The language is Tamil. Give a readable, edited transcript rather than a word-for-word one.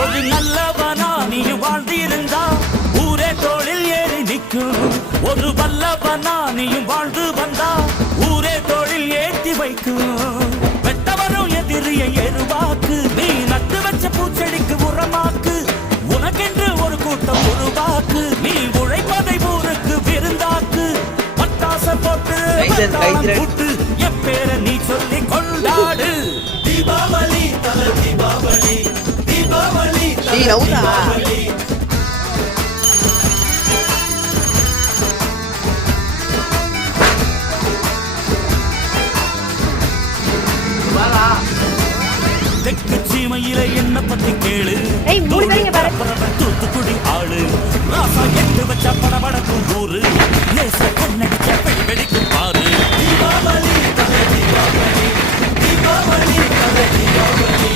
ஒரு நல்லவனா நீ வாழ்ந்திருந்தா ஊரே தோளில் ஏறி நிற்கும். ஒரு வல்லவனா நீயும் வாழ்ந்து வந்தா ஊரே தோளில் ஏற்றி வைக்கும். வெட்டவரும் எதிரியை எருவாக்கு, நீ நட்டு வச்ச பூச்செடிக்கு உரமாக்கு. உனக்கென்று ஒரு கூட்டம் உருவாக்கு, நீ உழைப்பதை ஊருக்கு விருந்தாக்கு. பட்டாச போட்டு புட்டு என் பேரை நீ சொல்லி கொண்டாடு. தீபாவளி தல தீபாவளி, தீபாவளி தீபாவளி. தெற்கு சீமையில என்ன பத்தி கேளு, தூத்துக்குடி ஆளு ராசா எட்டு வச்ச படபடக்கும் ஊரு. நேச கண்ணடிச்ச பெடி வெடிக்கும் பாரு. தீபாவளி தலை தீபாவளி, தீபாவளி தலை தீபாவளி.